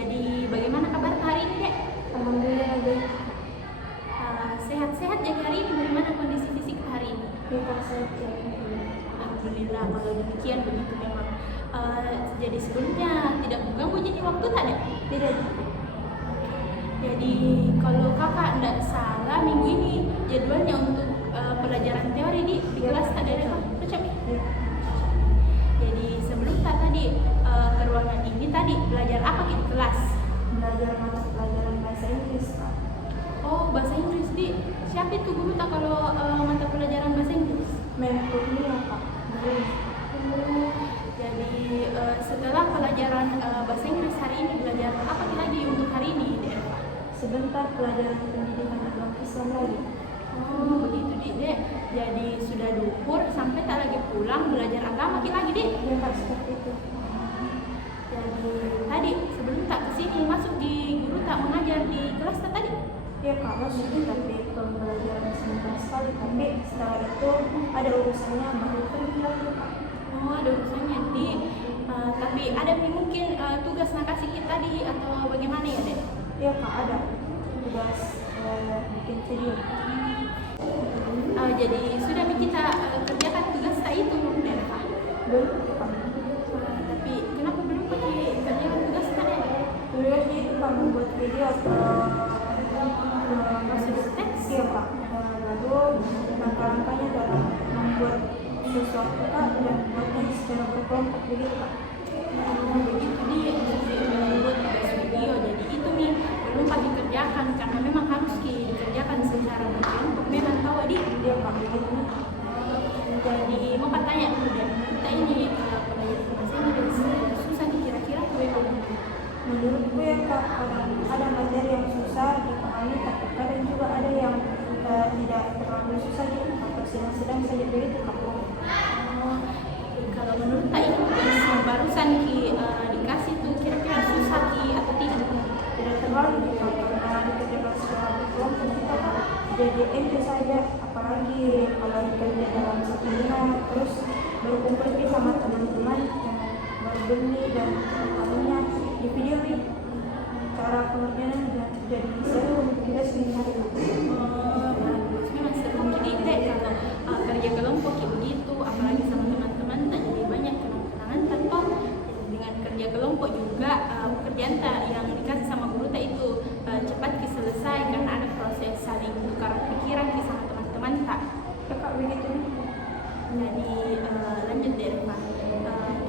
Jadi bagaimana kabar hari ini, Dek? Alhamdulillah, Dek. Sehat-sehat jadi hari ini. Bagaimana kondisi fisik hari ini? Kita sehat ya. Alhamdulillah, kalau demikian begitu memang. Jadi sebelumnya tidak mengganggu jadi waktu tak, Dek? Tidak. Jadi kalau kakak tidak salah minggu ini jadwalnya untuk pelajaran teori di kelas tak ada Kak? Ucap ya? Ya. Jadi sebelum tak tadi ke ruangan ini tadi belajar apa di kelas? Belajar mata pelajaran bahasa Inggris, Kak. Oh, bahasa Inggris di siapa itu guru tak kalau mata pelajaran bahasa Inggris? Kurnia, Kak. Jadi setelah pelajaran bahasa Inggris hari ini belajar apa lagi untuk hari ini, Dek? Sebentar pelajaran pendidikan agama Islam lagi. Oh, begitu, Dek. Jadi sudah duhur sampai tak lagi pulang belajar agama lagi, Dek. Ya, Kak, seperti itu. Jadi tadi sebelum tak kesini masuk di guru tak mengajar di kelas tak tadi? Ya, Kak, maksudnya tapi pembelajaran sebentar sekali. Tapi setelah itu ada urusannya baru pergi lagi, Kak. Oh, ada urusannya di. Tapi ada mungkin tugas nak kasih kita tadi atau bagaimana ya, Dek? Ya, Kak, ada tugas bikin video. Jadi sudah kita kerjakan tugas tak itu, Dek? Belum, Kak. Tapi kenapa belum pakai kerjakan tugas tadi? Tugasnya itu Kak membuat video Prosedur teks? ya, Kak. Lalu langkah-langkahnya dalam membuat sesuatu, Kak, dan membuatnya secara berkelompok begitu, Kak. Begitu dia buat tugas video. Jadi itu nih belum pakai kerjakan karena memang harus dikerjakan secara berkelompok. Memang tahu di. Ya, Kak, begitu. Jadi mau tanya dulu deh, kita ini pelajaran bahasa Inggris susah nih kira-kira bagaimana? Menurutku ya, Kak, kadang ada materi yang susah dipahami, tapi kadang juga ada yang tidak terlalu susah gitu, atau sedang-sedang saja begitu, Kak. Kalau menurut tak ini tugas yang barusan dikasih tuh kira-kira susah atau tidak? Tidak terlalu juga karena dikerjakan secara berkelompok kita, Kak. Jadi ente saja, apalagi kalau dikerja dalam satu rumah, terus berkumpul sama teman-teman yang berbeni dan lainnya di video nih. Cara pengerjaannya jadi seru, tidak singkat. Bagus, memang seru kita kalau kerja kelompok begitu, apalagi sama teman-teman tak jadi banyak kenang-kenangan tanpa dengan kerja kelompok juga pekerjaan tak yang dikasih sama guru tak itu cepat selesai karena ada proses saling tukar pikiran sama teman-teman tak. Kakak begitu nih. Jadi lanjut deh Reva.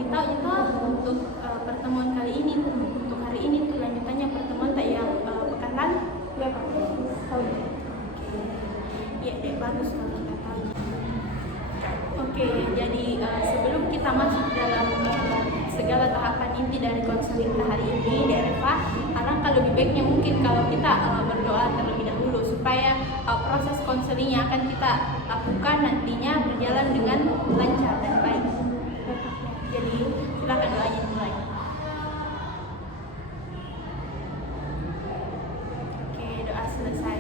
Kita untuk pertemuan kali ini untuk hari ini tuh lanjutannya pertemuan tak yang pekan lalu. Ya, Kak. Tahu. Ya deh, bagus kalau kita tahu. Oke, jadi sebelum kita masuk dalam segala tahapan inti dari konseling hari ini, Reva, alangkah lebih baiknya mungkin kalau kita berdoa terlebih dahulu supaya proses konseling yang akan kita lakukan nantinya berjalan dengan lancar dan baik. Jadi silakan doanya dimulai. Oke, doa selesai.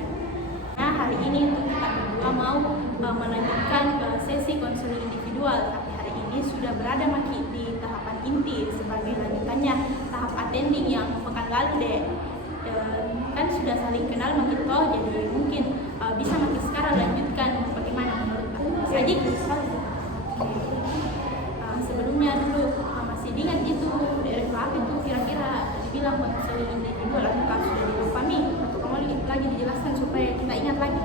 Nah, hari ini untuk kita berdua mau melanjutkan sesi konseling individual, tapi hari ini sudah berada maki di tahapan inti sebagai lanjutannya tahap attending yang pekan lalu deh. Kan sudah saling kenal maki toh, jadi mungkin bisa maki sekarang lanjutkan bagaimana menurut Saji? Sebelumnya dulu masih diingat gitu dari apa itu kira-kira dibilang konseling individual atau sudah dilupami atau kamu lagi dijelaskan supaya kita ingat lagi?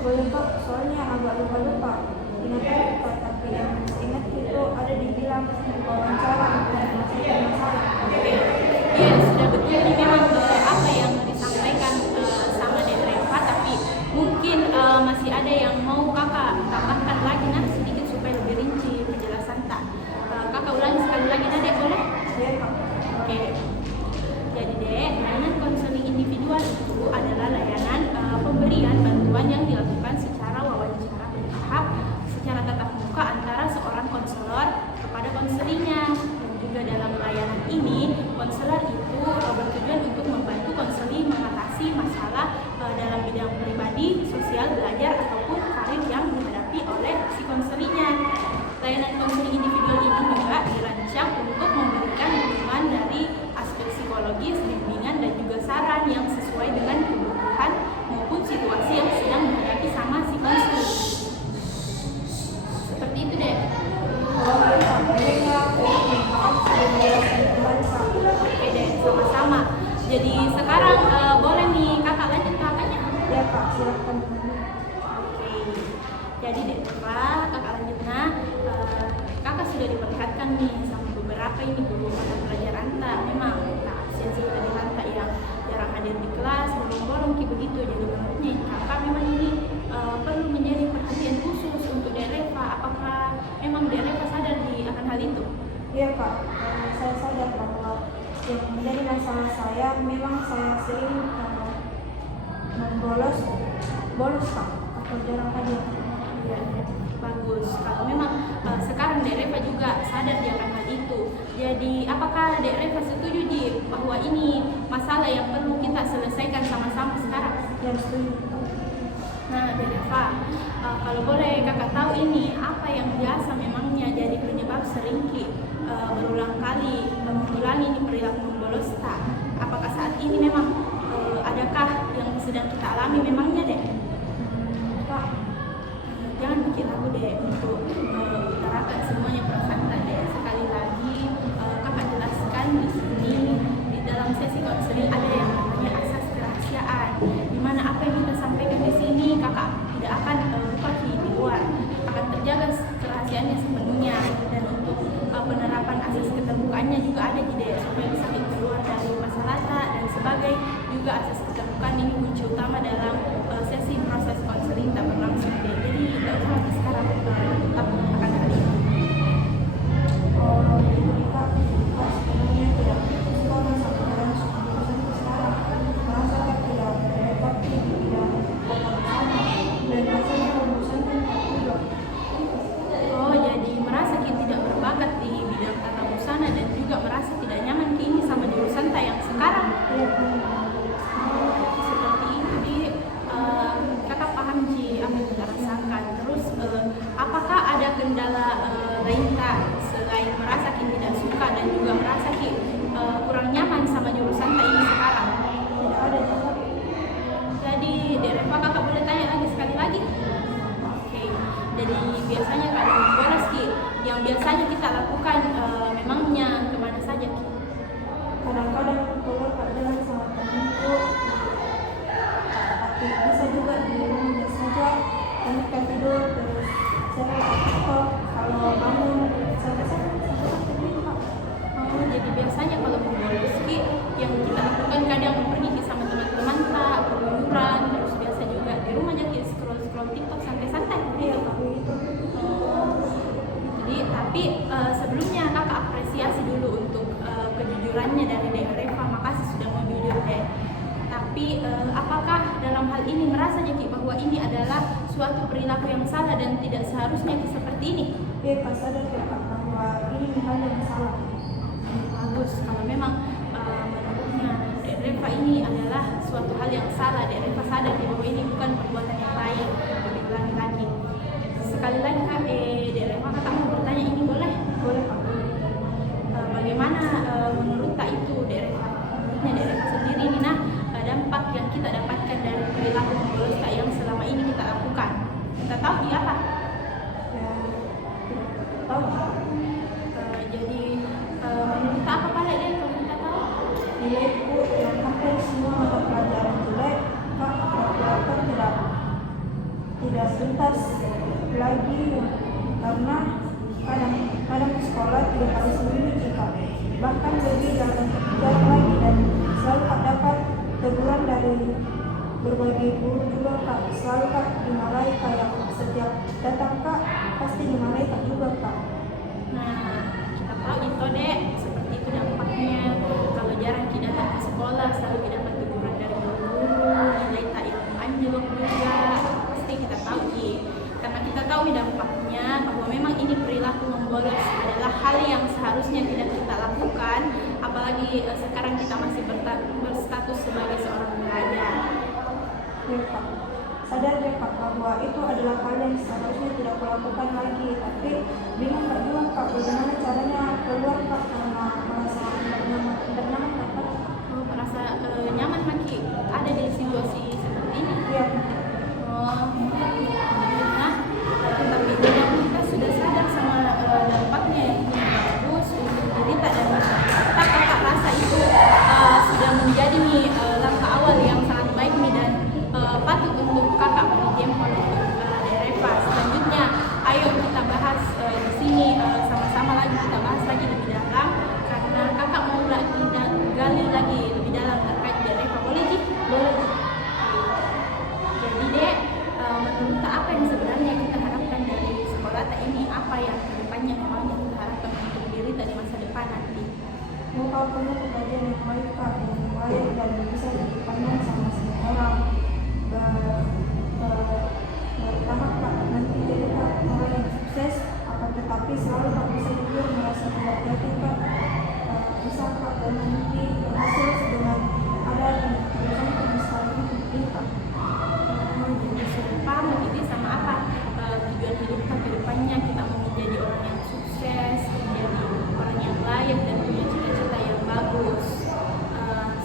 Boleh, Pak, soalnya agak lupa-lupa. Ingat, Pak, tapi yang ingat itu ada dibilang wawancara masalah. Oke, ya sudah betul ini memang apa yang disampaikan sama Dek Reva, tapi mungkin masih ada yang mau kakak tambahkan lagi nah sedikit supaya lebih rinci penjelasan tak. Kakak ulangi sekali lagi nah Dek, boleh? Ya, Pak. Oke. Jadi Dek, layanan konseling individual itu adalah layanan pemberian bantuan yang dilakukan secara wawancara bertahap secara tatap muka antara seorang konselor kepada konselingnya. Dan juga dalam layanan ini, konselor itu bertujuan untuk membantu konseling mengatasi masalah dalam bidang pribadi, sosial, belajar ataupun karir yang dihadapi oleh si konselingnya. Layanan konseling individual ini juga dirancang untuk memberikan dukungan dari aspek psikologis, bimbingan Jadi sekarang boleh nih kakak lanjut tahapannya. Ya kak, silakan. Oke, jadi Deva, kakak lanjutnya. Kakak sudah diperlihatkan nih sama beberapa ini guru mata pelajaran tak memang tak absensi tadi tak yang jarang hadir di kelas, bolong begitu. Jadi menurutnya kakak memang ini perlu menjadi perhatian khusus untuk Deva. Apakah memang Deva sadar akan hal itu? Iya kak, saya sadar bahwa yang menjadi masalah saya memang saya sering bolos kak atau jarang hadir. Ya, bagus. Kalau memang sekarang Deva juga sadar akan hal itu. Jadi apakah Deva setuju bahwa ini masalah yang perlu kita selesaikan sama-sama sekarang? Ya setuju. Nah, Deva, kalau boleh kakak tahu ini apa yang biasa memangnya jadi penyebab sering berulang kali mengulangi ini perilaku membolos tak? Apakah saat ini memang adakah yang sedang kita alami memangnya deh? Kak, Jangan bikin aku deh untuk utarakan semuanya perasaan tak deh. Sekali lagi kakak jelaskan di sini di dalam sesi konseling ada yang namanya asas kerahasiaan, di mana apa yang kita sampaikan di sini kakak tidak akan buka di luar, akan terjaga kerahasiaannya sepenuhnya. Dan untuk penerapan asas keterbukaannya juga ada di deh, supaya bisa keluar dari masalah dan sebagai juga asas keterbukaan ini kunci utama dalam sesi proses konseling tak berlangsung deh. Jadi tidak usah lagi sekarang tetap akan hal ini. jadi kak, sebenarnya tidak sekolah sampai dengan jurusan sekarang. Merasa kak tidak dapat di bidang tata busana dan rasanya membosankan kak juga. Oh, jadi merasa tidak berbakat di bidang tata busana dan juga merasa tidak nyaman ini sama jurusan tak yang sekarang. Iya, Seperti itu kakak paham apa yang kita rasakan. Terus apakah ada kendala lain tak selain merasa tidak suka dan juga merasa kurang nyaman sama jurusan tak ini sekarang? tidak ada juga. Jadi Deva, kakak boleh tanya lagi sekali lagi? Oke, jadi biasanya kalau bolos yang biasanya kita lakukan memangnya kemana saja Ki? Kadang-kadang keluar kak jalan sama temanku, tapi bisa juga di rumah saja. Kami kan tidur terus saya TikTok, kalau bangun sampai begitu kak. Oh, jadi biasanya kalau bolos yang kita lakukan kadang pergi sama teman-teman tak keluyuran, terus biasa juga di rumah aja scroll TikTok santai-santai. Iya kak begitu. Jadi tapi sebelumnya kakak apresiasi dulu untuk kejujurannya dari Deva. Makasih sudah mau jujur deh. Tapi apakah dalam hal ini merasa bahwa ini adalah suatu perilaku yang salah dan tidak seharusnya seperti ini? Iya kak, sadar ya kak bahwa ini hal yang salah. Bagus, kalau memang menurutnya Deva ini adalah suatu hal yang salah, Deva sadar bahwa ini bukan perbuatan yang baik. Diulangi lagi. Sekali lagi kak, Deva kakak mau bertanya ini boleh? Boleh kak. Bagaimana menurut tak itu Deva? Menurutnya Deva sendiri ini dampak yang kita dapatkan dari perilaku membolos tak yang selama ini kita lakukan. Kita tahu di apa? Ya, tahu. Jadi menurut tak apa balik deh kalau kita tahu? Nilaiku yang hampir semua mata pelajaran jelek kak, rata-rata tidak tuntas lagi karena kadang sekolah tidak harus memiliki kak, bahkan lebih jarang lagi, dan selalu kak dapat teguran dari berbagai guru juga kak. Selalu kak dimarahi, kayak setiap datang kak pasti dimarahi kak juga kak. Nah, kita tahu itu deh, seperti itu dampaknya. Kalau jarang kita datang ke sekolah, selalu kita dapat teguran dari guru, nilai tak yang anjlok juga. Pasti kita tahu karena kita tahu dampaknya bahwa memang ini perilaku membolos adalah hal yang seharusnya tidak kita lakukan, apalagi sekarang kita masih berstatus sebagai seorang pelajar. Ya kak, sadar ya kak bahwa itu adalah hal yang seharusnya tidak kulakukan lagi, tapi bingung kak juga kak bagaimana caranya keluar kak karena merasa bernyaman kak. Oh, merasa nyaman Maki ada di situasi seperti ini? Iya. Nah, tapi kita sudah sadar sama dampaknya yang bagus untuk diri dan masyarakat. Kakak rasa itu sudah menjadi jadi nih langkah awal yang sangat baik nih dan patut untuk kakak beri oleh Reva. Selanjutnya, ayo kita bahas di sini sama-sama lagi kita bahas lagi lebih dalam karena kakak mau lagi gali lagi lebih dalam terkait Reva. Boleh Ji? Boleh. Jadi Dek, menurut tak apa yang sebenarnya kita harapkan dari sekolah tak ini, apa yang kedepannya memang yang kita harapkan untuk diri dari masa depan nanti? Mau penuh kebahagiaan yang baik Kak, yang baik dan bisa dipandang sama semua orang. Pertama Kak, nanti jadi Kak orang yang sukses, akan tetapi selalu Kak bisa juga merasa tidak yakin Kak. Bisa Kak dan nanti berhasil dengan ada yang memberikan kemisalan ini Kak. Jadi sudah paham ini sama apa tujuan hidup kita ke depannya, kita mau menjadi orang yang sukses, menjadi orang yang layak dan punya cita-cita yang bagus.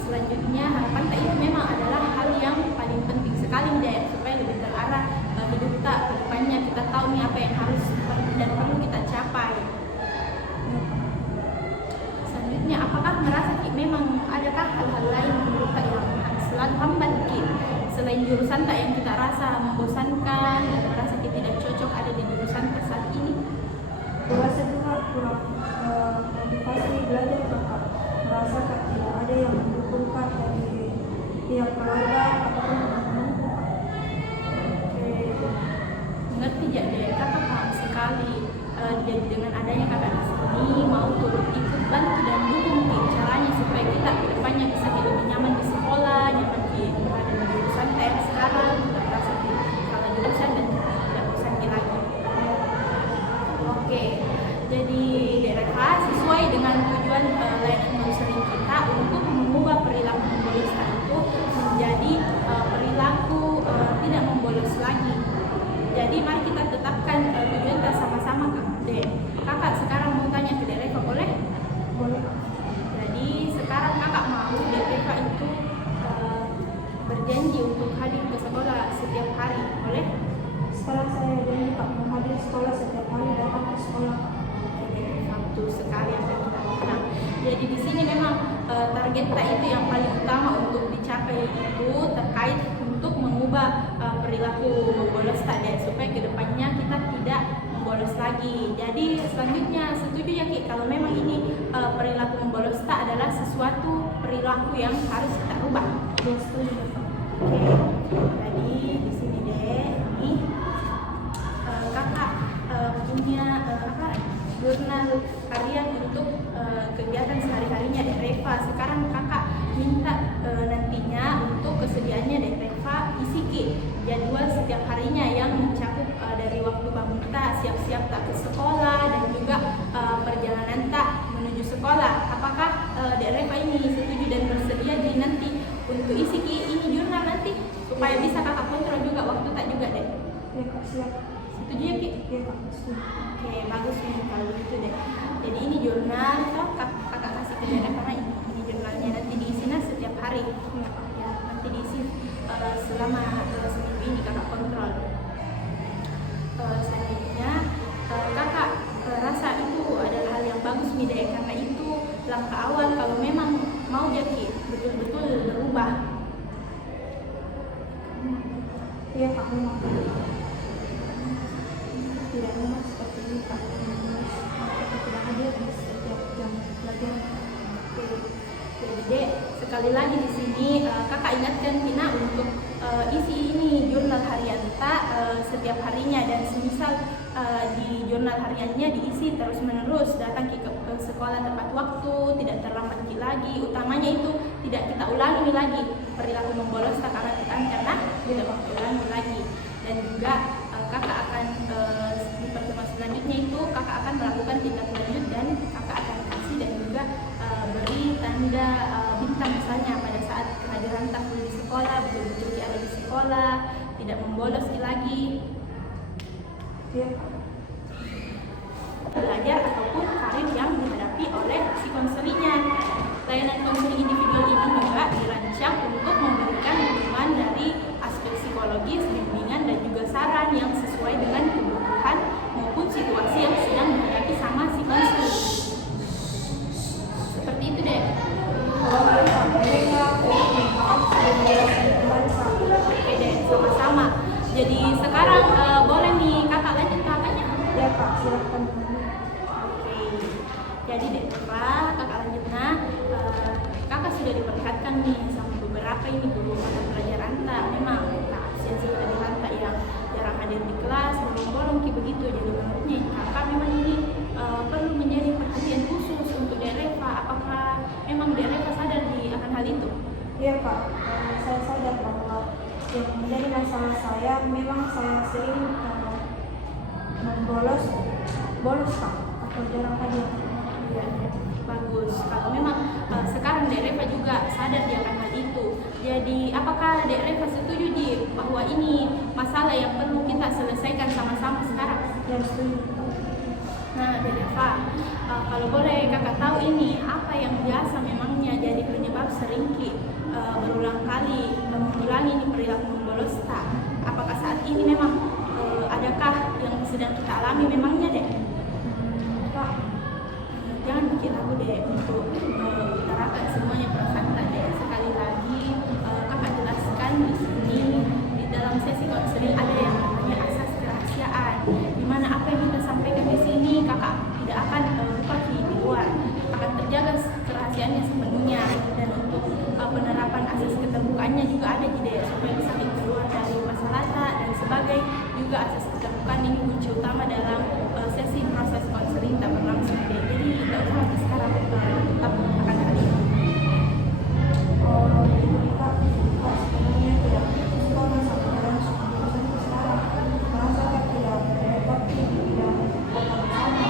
Selanjutnya harapan tak itu memang adalah hal yang paling penting sekali Dek, supaya lebih terarah hidup kita ke depannya, kita tahu nih apa yang harus dan perlu kita capai. Selanjutnya, apakah merasa memang adakah hal-hal lain menurut Kak yang selalu hambat kita selain jurusan tak yang kita rasa membosankan dan merasa kita tidak cocok ada di jurusan saat ini? Merasa juga kurang motivasi belajar Kak, merasa Kak tidak ada yang mendukung Kak dari pihak keluarga ataupun teman-teman Kak. Mengerti ya Dek, kakak paham sekali. Jadi dengan adanya kakak di sini mau turut ikut bantu dan dukung caranya supaya kita ke depannya bisa lebih nyaman di sekolah, nyaman di berada di jurusan yang sekarang, tidak merasa salah jurusan dan tidak bosan lagi. Oke, jadi Reva sesuai dengan tujuan layanan konseling kita untuk mengubah perilaku membolos itu menjadi perilaku tidak membolos lagi. Jadi mari kita tetapkan tujuan kita sama-sama Kak. Kakak sekarang mau tanya ke Reva, boleh? Boleh. Jadi sekarang kakak mau Reva itu berjanji untuk hadir ke sekolah setiap hari, boleh? Sekarang saya janji Kak menghadir sekolah setiap hari, datang ke sekolah. Waktu sekali yang kita bilang. Jadi di sini memang target kita itu yang paling utama untuk dicapai itu terkait untuk mengubah perilaku membolos tadi supaya kedepannya kita tidak membolos lagi. Jadi selanjutnya setuju ya Ki kalau memang ini perilaku membolos tak adalah sesuatu perilaku yang harus kita ubah. Ya, setuju Kak. Oke, jadi di sini deh ini kakak punya jurnal harian untuk kegiatan sehari-harinya dari Reva. Sekarang kakak minta nantinya untuk kesediaannya dari Reva isi Ki jadwal setiap harinya yang mencakup dari waktu bangun tak, siap-siap tak ke sekolah dan juga perjalanan tak menuju sekolah. Apakah Reva ini setuju dan bersedia di nanti untuk isi Ki ini jurnal nanti supaya bisa kakak kontrol juga waktu tak juga deh? Ya Kak, siap. Setuju ya Ki? Ya Kak, setuju. Oke, bagus nih kalau gitu deh. Jadi ini jurnal toh kakak kasih ke Reva karena ini jurnalnya nanti diisinya setiap hari. Ya, nanti diisi selama seminggu ini kakak kontrol. Selanjutnya kakak rasa itu adalah hal yang bagus nih deh, karena itu langkah awal kalau memang mau jadi betul-betul berubah. Iya Kak, memang tidak memang seperti ini Kak. Kita tidak hadir di setiap jam pelajaran. Jadi dek, sekali lagi di sini kakak ingatkan Tina untuk isi ini jurnal harian kita setiap harinya dan semisal di jurnal hariannya diisi terus menerus, datang ke sekolah tepat waktu, tidak terlambat lagi. Utamanya itu tidak kita ulangi lagi perilaku membolos karena tidak waktu ulangi lagi. Dan juga kakak akan di pertemuan selanjutnya itu kakak akan melakukan tindak lanjut dan kakak akan kasih dan juga beri tanda bintang misalnya pada saat kehadiran tamu di sekolah, betul-betul ada di sekolah, tidak membolos lagi. Iya. Belajar ataupun karir yang dihadapi oleh si konselingnya. Layanan konseling individual ini juga dirancang untuk memberikan dukungan dari aspek psikologis, bimbingan dan juga saran yang sesuai dengan kebutuhan maupun situasi yang sedang dihadapi sama si konseling. Seperti itu deh. Kalau mereka Jadi sekarang boleh nih kakak lanjut kakaknya. Ya kak, silakan. Oke, jadi deh kakak lanjutnya, kakak sudah diperlihatkan nih sama beberapa ini guru mata pelajaran tak memang tak absensi tadi tak yang jarang hadir di kelas, bolong-bolong begitu. Jadi menurutnya kakak memang ini perlu menjadi perhatian khusus untuk Reva. Apakah memang Reva sadar akan hal itu? Iya kak, saya sadar bahwa yang menjadi masalah saya memang saya sering bolos kak atau jarang hadir. Ya, bagus. Kalau memang sekarang Reva juga sadar akan hal itu. Jadi apakah Reva setuju bahwa ini masalah yang perlu kita selesaikan sama-sama sekarang? Ya setuju. Nah, Reva, kalau boleh kakak tahu ini apa yang biasa memangnya jadi penyebab seringki berulang kali mengulangi ini perilaku membolos tak? Apakah saat ini memang adakah yang sedang kita alami memangnya deh? Kak, Jangan bikin aku deh untuk utarakan semuanya perasaan tak deh. Sekali lagi kakak jelaskan di sini di dalam sesi konseling ada yang namanya asas kerahasiaan, di mana apa yang kita sampaikan di sini kakak tidak akan buka di luar, akan terjaga kerahasiaannya sepenuhnya. Dan untuk penerapan asas keterbukaannya juga ada deh, supaya bisa keluar dari masalah dan sebagai juga asas keterbukaan ini kunci utama dalam sesi proses konseling tak berlangsung deh. Jadi tidak usah lagi sekarang tetap akan hal ini. jadi kak sebenarnya tidak suka sama jalan jurusan sekarang. Merasa kak tidak repot tidak sama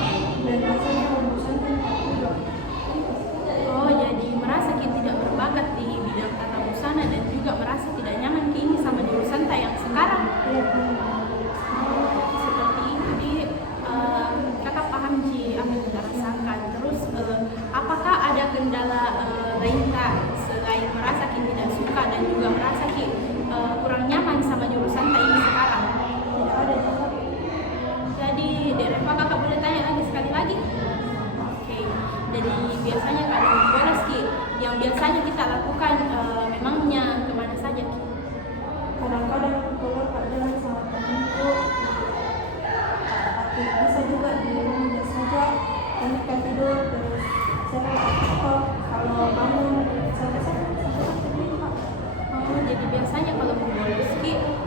dan rasanya lulusan kan kak juga. Oh, jadi merasa kita tidak berbakat di bidang tata busana dan juga merasa tidak nyaman kini sama jurusan tak yang sekarang. Iya. Seperti itu kakak paham apa yang kita rasakan. Terus apakah ada kendala lain tak selain merasa kini tidak suka dan juga merasa kurang nyaman sama jurusan tak ini sekarang? Tidak ada juga. Jadi Reva kakak boleh tanya lagi sekali lagi? Oke, jadi biasanya kalau bolos yang biasanya kita lakukan memangnya kemana saja Ki? Kadang-kadang keluar kak jalan sama temanku, tapi bisa juga di rumah saja. Kami kan tidur terus saya TikTok, kalau bangun sampai begitu kak. Oh, jadi biasanya kalau bolos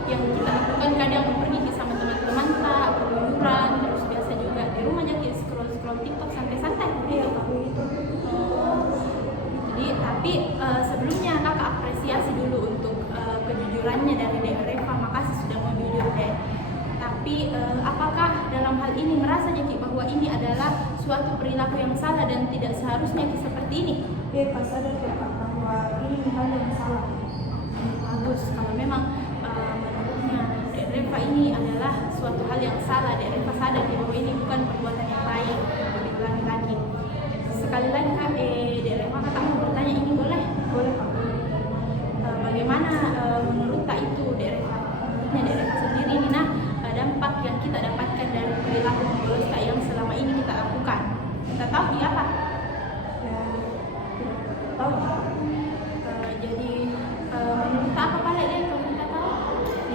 yang kita lakukan kadang pergi sama teman-teman tak keluyuran, terus biasa juga di rumah aja scroll TikTok sampai santai Iya gitu. kak begitu. Jadi tapi sebelumnya kakak apresiasi dulu untuk kejujurannya dari Reva. Makasih sudah mau jujur deh. Tapi apakah dalam hal ini merasa bahwa ini adalah suatu perilaku yang salah dan tidak seharusnya seperti ini? Iya kak, sadar ya kak bahwa ini hal yang salah. Bagus, kalau memang menurutnya Reva ini adalah suatu hal yang salah, Reva sadar bahwa ini bukan perbuatan yang baik. Diulangi lagi. Sekali lagi kak, Reva kakak mau bertanya ini boleh? Boleh kak. Bagaimana menurut tak itu Reva? Menurutnya Reva sendiri ini dampak yang kita dapatkan dari perilaku membolos tak yang selama ini kita lakukan. Kita tahu dia apa? Ya, tahu. Jadi menurut tak apa balik deh kalau kita tahu?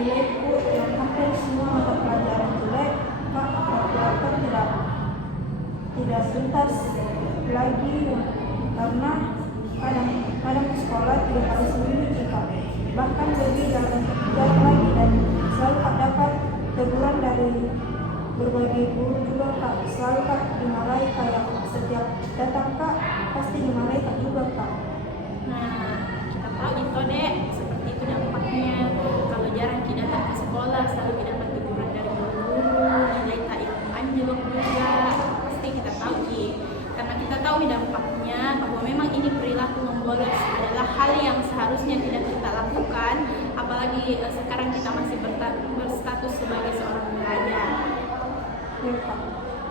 Nilaiku yang hampir semua mata pelajaran jelek, kak rata-rata tidak tuntas lagi karena kadang sekolah tidak ada seminggu kak. Bahkan lebih jarang lagi dan selalu kak dapat teguran dari berbagai guru juga kak. Selalu kak dimarahi kayak setiap datang kak pasti dimarahi kak juga kak. Nah, kita tahu itu deh, seperti itu dampaknya. Kalau jarang kita datang ke sekolah, selalu kita dapat teguran dari guru-guru, nilai tak yang anjlok juga. Pasti kita tahu karena kita tahu dampaknya bahwa memang ini perilaku membolos adalah hal yang seharusnya tidak kita lakukan, apalagi sekarang kita masih berstatus sebagai seorang pelajar. Ya kak,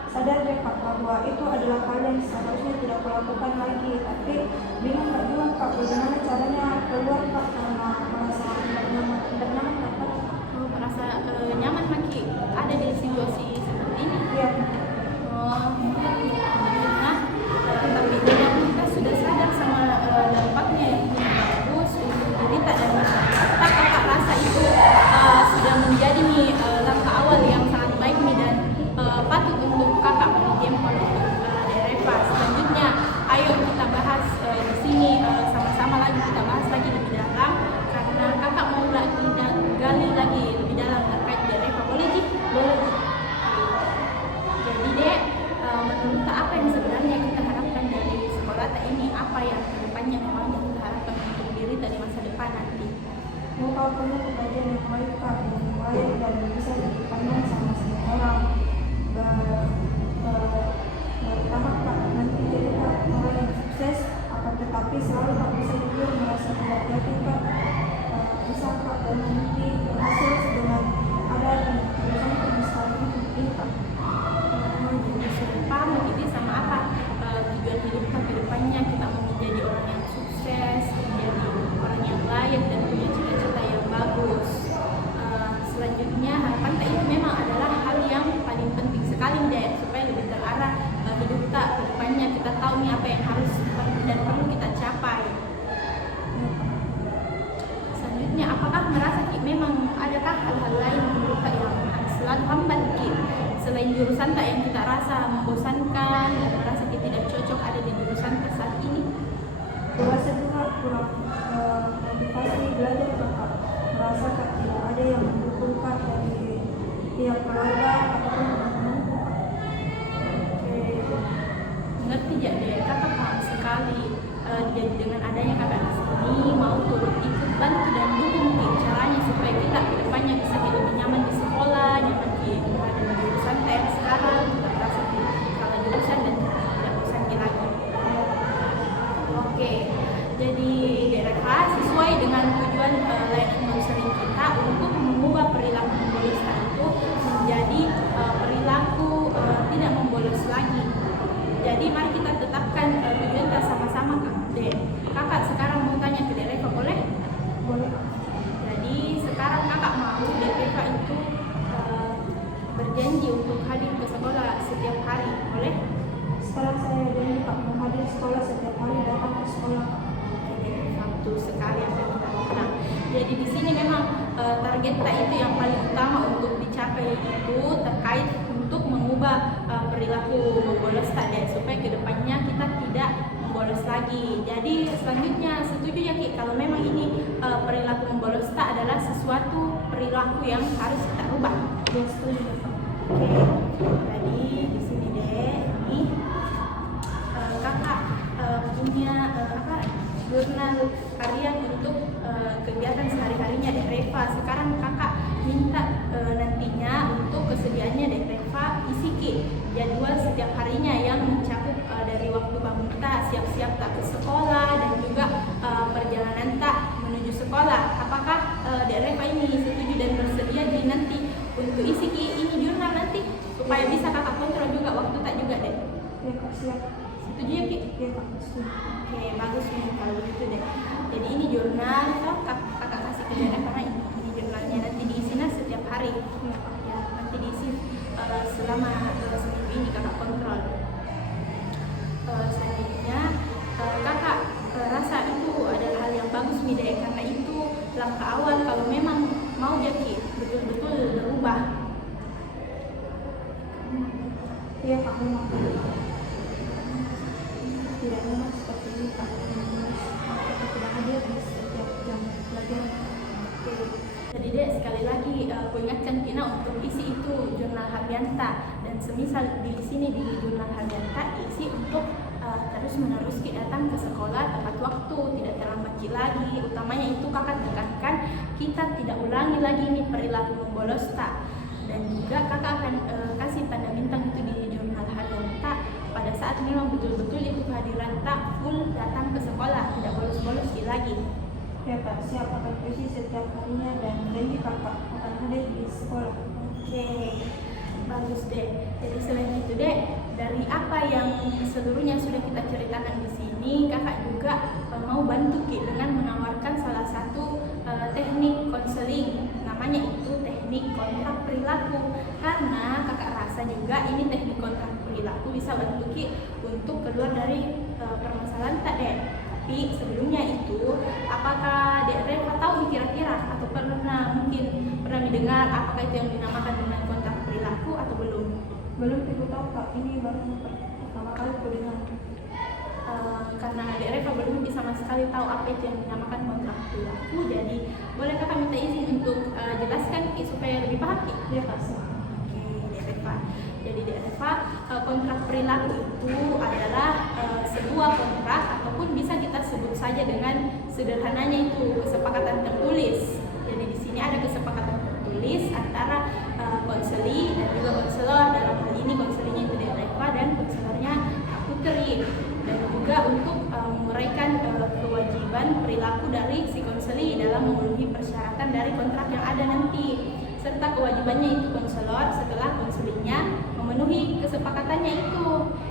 sadar deh kak bahwa itu adalah hal yang seharusnya tidak kulakukan lagi. Tapi bingung kak juga kak bagaimana caranya keluar kak karena merasa tidak nyaman kak. Oh, merasa nyaman Maki ada di situasi seperti ini? Iya. Nah, tapi tidak kita sudah sadar sama dampaknya yang bagus untuk berita dan masyarakat. Kakak rasa itu sudah menjadi kita bahas lagi lebih dalam karena kakak mau lagi gali lagi lebih dalam terkait Dek Reva. Boleh Ji? Boleh. Jadi Dek, menurut tak apa yang sebenarnya kita harapkan dari sekolah tak ini? Apa yang kedepannya memang yang kita harapkan untuk diri di masa depan nanti? Kau punya kejadian yang baik Kak, yang baik dan bisa dipandang sama semua orang. Pertama Kak, nanti jadi Kak orang yang sukses, akan tetapi selalu Kak bisa juga merasa tidak yakin Kak. Bisa Kak dan nanti berhasil dengan ada yang jurusan misalnya mungkin Kak. Jadi sumpah menjadi sama apa tujuan hidup kita ke depannya, kita mau menjadi orang yang sukses, menjadi orang yang layak dan punya cita-cita yang bagus. Selanjutnya harapan tak itu memang adalah hal yang paling penting sekali Dek, supaya lebih terarah hidup kita ke depannya, kita tahu nih apa yang harus dan perlu kita capai. Selanjutnya, apakah merasa Ki memang adakah hal-hal lain menurut Kak yang selalu hambat Ki selain jurusan tak yang kita rasa membosankan dan merasa Ki tidak cocok ada di jurusan Kak saat ini? Merasa juga kurang motivasi belajar Kak. Merasa Kak tidak ada yang mendukung Kak dari pihak keluarga ataupun teman-temanku Kak. Mengerti ya Dek, kakak paham sekali. Jadi dengan adanya kakak di sini mau turut ikut bantu dan dukung Ki caranya supaya kita ke depannya bisa hidup nyaman di sekolah, nyaman di berada di jurusan yang sekarang, tidak merasa salah jurusan dan tidak bosan Ki lagi. Oke, jadi Dek Reva sesuai dengan tujuan layanan konseling kita untuk mengubah perilaku membolos itu menjadi perilaku tidak membolos lagi. Jadi mari kita tetapkan tujuan kita sama-sama Kak Dek. Kakak sekarang mau tanya ke Dek Reva, boleh? Boleh. Jadi sekarang kakak mau Dek Reva itu berjanji untuk hadir ke sekolah setiap hari, boleh? Sekarang saya janji Kak menghadir sekolah setiap hari datang ke sekolah. Waktu sekali yang kita bilang. Jadi di sini memang target kita itu yang paling utama untuk dicapai itu terkait untuk mengubah perilaku membolos tadi supaya kedepannya kita tidak membolos lagi. Jadi selanjutnya setuju ya Ki kalau memang ini perilaku membolos tak adalah sesuatu perilaku yang harus kita ubah. Ya setuju Kak. Oke, jadi di sini deh ini kakak punya jurnal harian untuk kegiatan sehari-harinya Dek Reva. Sekarang kakak minta nantinya untuk kesediaannya Dek Reva isi Ki jadwal setiap harinya yang mencakup dari waktu bangun tak, siap-siap tak ke sekolah dan juga perjalanan tak menuju sekolah. Apakah Dek Reva ini setuju dan bersedia di nanti untuk isi Ki ini jurnal nanti supaya bisa kakak kontrol juga waktu tak juga Dek? Ya Kak, siap. Setuju ya Ki? Ya Kak, setuju. Oke, bagus nih kalau begitu deh. Jadi ini jurnal, kakak kasih ke Dek karena ini jurnalnya nanti diisinya setiap hari. Ya, nanti diisi selama seminggu ini kakak kontrol. Selanjutnya kakak rasa itu adalah hal yang bagus nih Dek karena itu langkah awal kalau memang mau jadi betul-betul berubah. Iya Kak, memang tidak memang seperti ini Kak. Kita tidak hadir di setiap jam pelajaran. Jadi Dek sekali lagi aku ingatkan Tina untuk isi itu jurnal harian tak dan semisal di sini di jurnal harian tak isi untuk terus menerus kita datang ke sekolah tepat waktu, tidak terlambat lagi. Utamanya itu kakak tekankan kita tidak ulangi lagi nih perilaku membolos tak. Dan juga kakak akan kasih tanda bintang itu di jurnal harian tak pada saat memang betul-betul itu kehadiran tak full datang ke sekolah, tidak bolos-bolos lagi. Ya Kak, siap akan isi setiap harinya dan janji Kakak akan hadir di sekolah. Oke, bagus Dek. Jadi selain itu Dek, dari apa yang seluruhnya sudah kita ceritakan di sini, kakak juga mau bantu Ki dengan menawarkan salah satu teknik konseling, namanya itu teknik kontrak perilaku. Karena kakak rasa juga ini teknik kontrak perilaku bisa bantu Ki untuk keluar dari permasalahan tak Dek. Tapi sebelumnya itu, apakah Dek Reva tahu kira-kira atau mungkin pernah mendengar apakah itu yang dinamakan dengan kontrak perilaku atau belum? Belum aku tahu Kak, ini baru pertama kali aku dengar. karena Dek Reva belum sama sekali tahu apa itu yang dinamakan kontrak perilaku, jadi boleh kakak minta izin untuk jelaskan Ki supaya lebih paham Ki? Iya Kak. Oke, Dek Reva. Jadi Dek Reva, kontrak perilaku itu adalah sebuah kontrak ataupun bisa kita sebut saja dengan sederhananya itu kesepakatan tertulis. Jadi di sini ada kesepakatan tertulis antara konseli dan juga konselor. Dalam hal ini konselinya itu Dek Reva dan konselornya Kak Putri. Dan juga untuk menguraikan kewajiban perilaku dari si konseli dalam memenuhi persyaratan dari kontrak yang ada nanti, serta kewajibannya itu konselor setelah konselinya memenuhi kesepakatannya itu.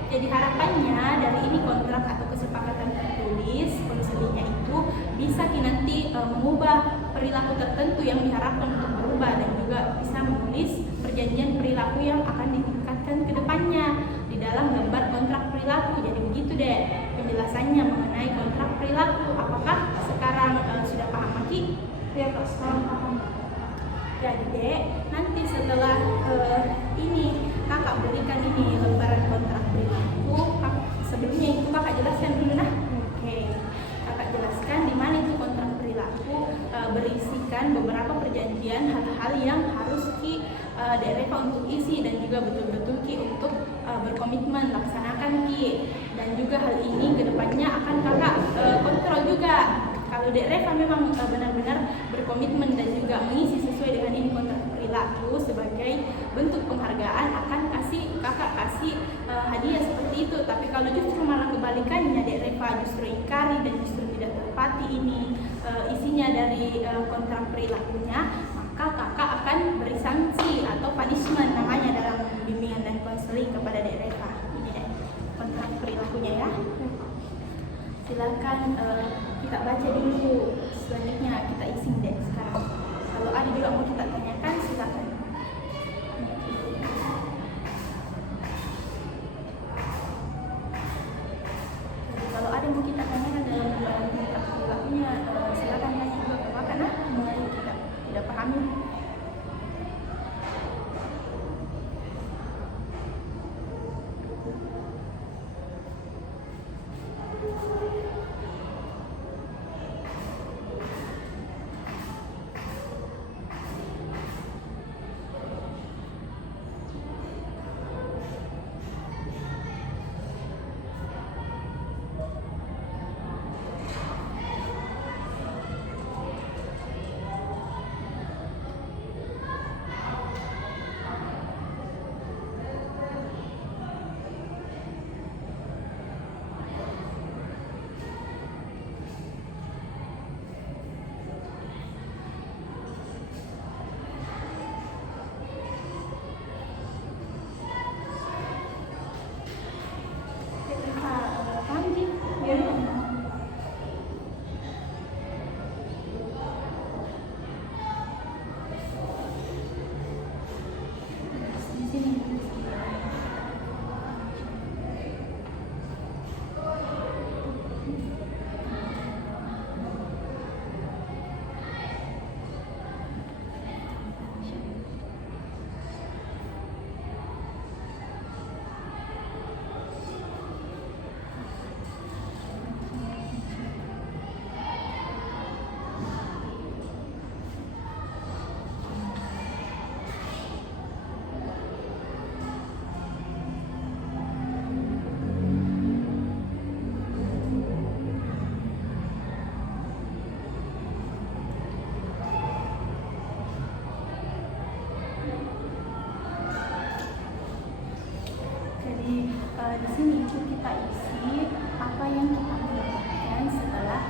Jadi harapannya dari ini kontrak atau kesepakatan tertulis konselinya itu bisa nanti mengubah perilaku tertentu yang diharapkan untuk berubah, dan juga bisa menulis perjanjian perilaku yang akan ditingkatkan ke depannya di dalam lembar kontrak perilaku. Jadi begitu deh penjelasannya mengenai kontrak perilaku. Apakah sekarang sudah paham Maki? Iya Kak, sekarang paham. Jadi Dek, nanti setelah ini kakak berikan ini lembaran kontrak perilaku, sebelumnya itu kakak jelaskan dulu nah. Oke, kakak jelaskan di mana itu kontrak perilaku berisikan beberapa perjanjian hal-hal yang harus Dek Reva untuk isi dan juga betul-betul Ki untuk berkomitmen laksanakan Ki. Dan juga hal ini kedepannya akan kakak kontrol juga. Kalau Dek Reva memang benar-benar berkomitmen dan juga mengisi sesuai dengan ini kontrak perilaku sebagai bentuk penghargaan, akan kakak kasih hadiah seperti itu. Tapi kalau justru malah kebalikannya, Dek Reva justru ingkari dan justru tidak terpati ini isinya dari kontrak perilakunya, maka kakak akan beri sanksi atau punishment namanya dalam bimbingan dan konseling kepada Dek Reva. Ini deh kontrak perilakunya ya. Silakan kita baca dulu, selanjutnya kita isi deh sekarang. Kalau ada juga mau kita tanyakan silakan. Jadi, kalau ada yang mau kita tanyakan dalam kontrak perilakunya, silakan tanya juga ke kakak nah, mulai kita tidak pahami. Di sini itu kita isi apa yang kita mendapatkan setelah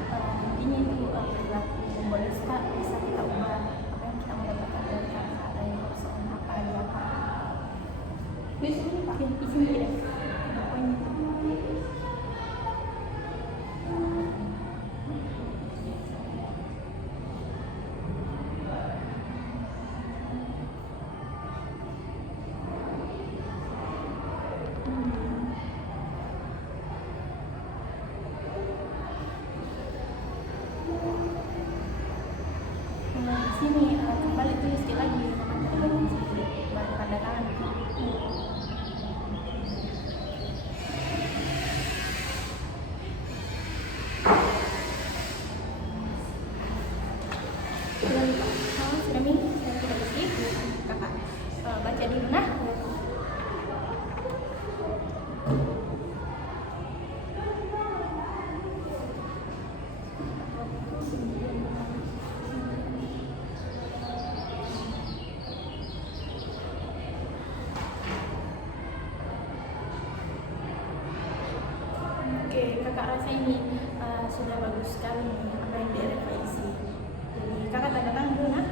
intinya itu perilaku membolehkan bisa kita ubah apa yang kita mendapatkan dari kata-kata yang persoalan apa aja apa. Di sini Pak, di sini deh. Pokoknya sini kembali tulis lagi baru tanda tangan. rasa ini sudah bagus sekali apa yang direvisi. Jadi kakak tanda tangan dulu nah.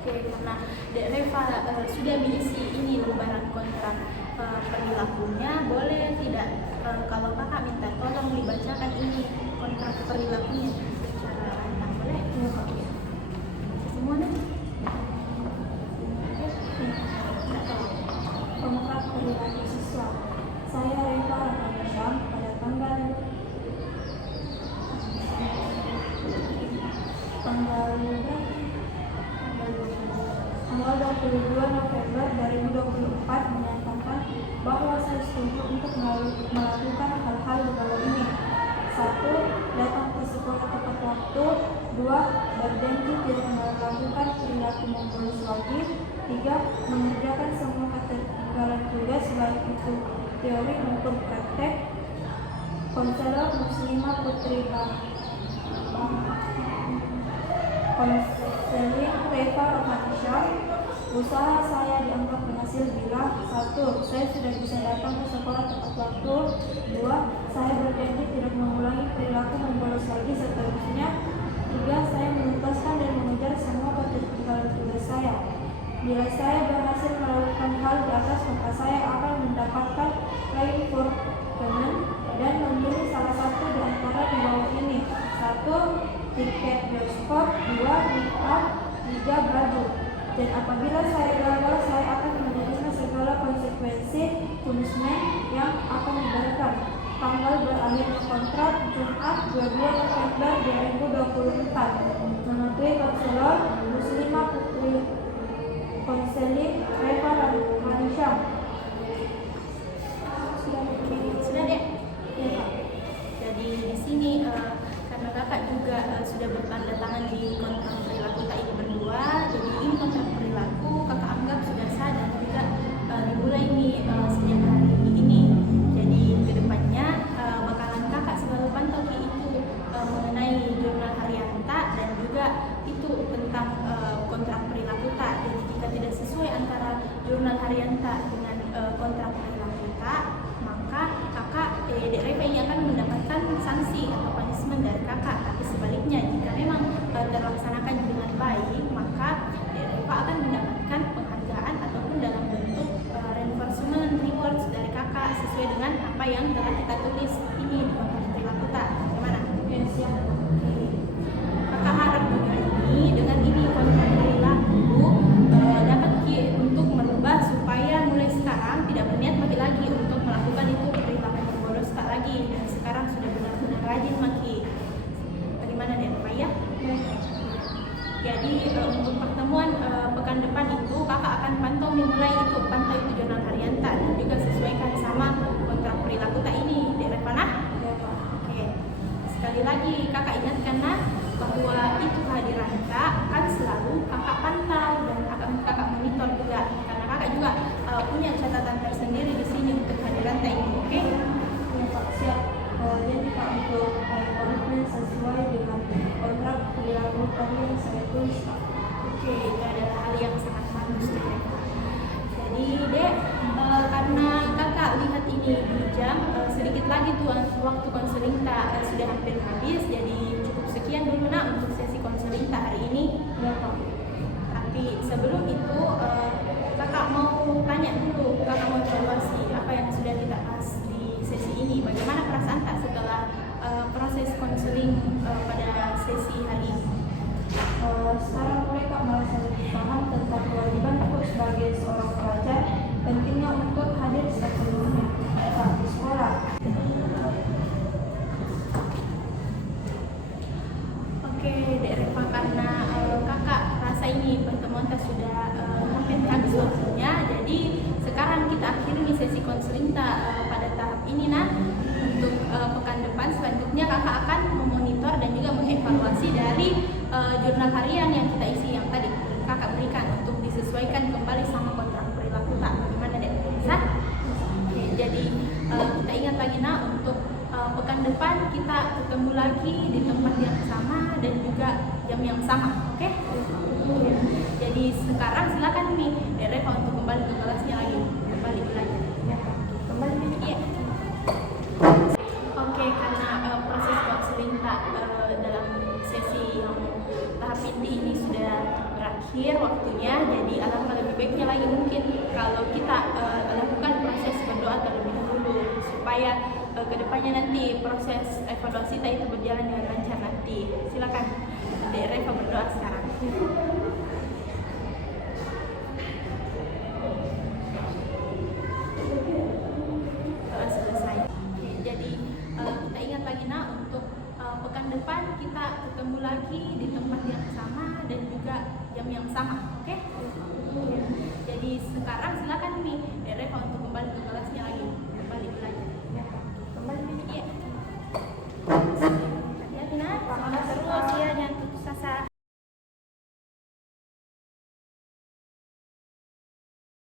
Oke, karena Dek Reva sudah mengisi ini lembaran kontrak perilakunya, boleh tidak kalau kakak minta tolong dibacakan ini kontrak perilakunya secara lantang, boleh? Ya, Kak. Semuanya? Kontrak perilaku siswa. Saya Reva Rahmansyam pada tanggal 22 November 2024 menyatakan bahwa saya setuju untuk melakukan hal-hal di bawah ini. 1. Datang ke sekolah tepat waktu. 2. Berjanji tidak melakukan perilaku membolos lagi. 3. Mengerjakan semua ketertinggalan tugas baik itu teori maupun praktek. Konselor Muslimah Putri Konseling Reva Rahmansyam. Usaha saya dianggap berhasil bila 1. Saya sudah bisa datang ke sekolah tepat waktu. 2. Saya berjanji tidak mengulangi perilaku membolos lagi seterusnya. 3. Saya menuntaskan dan mengejar semua ketertinggalan tugas saya. Bila saya berhasil melakukan hal di atas, maka saya akan mendapatkan reinforcement dan memilih salah satu di antara di bawah ini. 1. Tiket bioskop. 2. Make up. 3. Baju. Dan apabila saya gagal, saya akan menerima segala konsekuensi punishment yang akan diberikan. Tanggal berakhirnya kontrak Jumat 22 November 2024. Mematuhi Konselor Muslimah Putri Konseling Reva Rahmansyam. Sudah deh. Ya, Kak. Jadi di sini karena kakak juga sudah bertanda tangan di kontrak perilaku tak ini berdua, jadi ini kontrak perilaku kakak anggap sudah sah dan juga dimulai nih sejak hari ini. Jadi kedepannya bakalan kakak selalu pantau itu mengenai jurnal harian tak dan juga itu tentang kontrak perilaku tak. Jadi jika tidak sesuai antara jurnal harian tak dengan kontrak perilaku tak, maka kakak Dek Reva ini akan mendapatkan sanksi atau punishment dari kakak. Tapi sebaliknya, jika memang terlaksanakan dengan baik, maka Dek Reva akan mendapatkan penghargaan ataupun dalam bentuk reinforcement rewards dari kakak sesuai dengan apa yang telah kita tulis ini di kontrak perilaku tak. Bagaimana? Ya, siap. Kakak harap juga ini dengan ini kontrak perilaku dapat untuk merubah supaya mulai sekarang tidak berniat lagi untuk melakukan itu perilaku membolos tak lagi, dan sekarang sudah benar-benar rajin maki. Bagaimana Dek Reva ya? Jadi untuk pertemuan pekan depan itu kakak akan pantau itu jurnal harian tak dan juga sesuaikan sama kontrak perilaku tak ini Dek Reva nah? Ya, Kak. Oke. Sekali lagi kakak ingatkan nah bahwa itu kehadiran tak akan selalu kakak pantau dan akan kakak monitor juga, karena kakak juga punya catatan tersendiri di sini untuk kehadiran tak ini. Oke? Ya, Kak. Siap. Jadi Kak, untuk komitmen sesuai dengan kontrak perilaku tadi yang saya tulis, Kak. Oke, itu adalah hal yang sangat bagus Dek Reva. Jadi Dek, karena kakak lihat ini di jam sedikit lagi tuh waktu konseling tak sudah hampir habis, jadi cukup sekian dulu nak untuk sesi konseling tak hari ini. Ya, Kak. Tapi sebelum itu kakak mau tanya dulu, kakak mau evaluasi apa yang sudah kita bahas di sesi ini. Bagaimana perasaan tak setelah proses konseling pada sesi hari ini? Sekarang mereka merasa lebih paham tentang kewajibanku sebagai seorang pelajar, pentingnya untuk hadir sebelumnya saat di sekolah. Oke, Dek Reva, karena kakak rasa ini pertemuan tak sudah hampir habis waktunya, jadi sekarang kita akhiri sesi konseling tak pada tahap ini nah. Untuk pekan depan selanjutnya kakak akan dari jurnal harian yang kita isi yang tadi kakak berikan untuk disesuaikan kembali sama kontrak perilaku tak. Bagaimana deh? Bisa? Oke, jadi kita ingat lagi untuk pekan depan kita ketemu lagi di tempat yang sama dan juga jam yang sama. Oke? Jadi sekarang silakan nih Reva untuk kembali ke kelasnya lagi, kembali belajar. Ya, kembali nih. Iya. Oke, karena proses konseling dalam sesi yang tahap ini sudah berakhir waktunya, jadi alangkah lebih baiknya lagi mungkin kalau kita lakukan proses berdoa terlebih dahulu supaya kedepannya nanti proses evaluasi itu berjalan dengan lancar nanti. Silakan Dek Reva berdoa sekarang. Selesai. Oke, jadi kita ingat lagi untuk pekan depan kita ketemu lagi di tempat yang sama dan juga jam yang sama.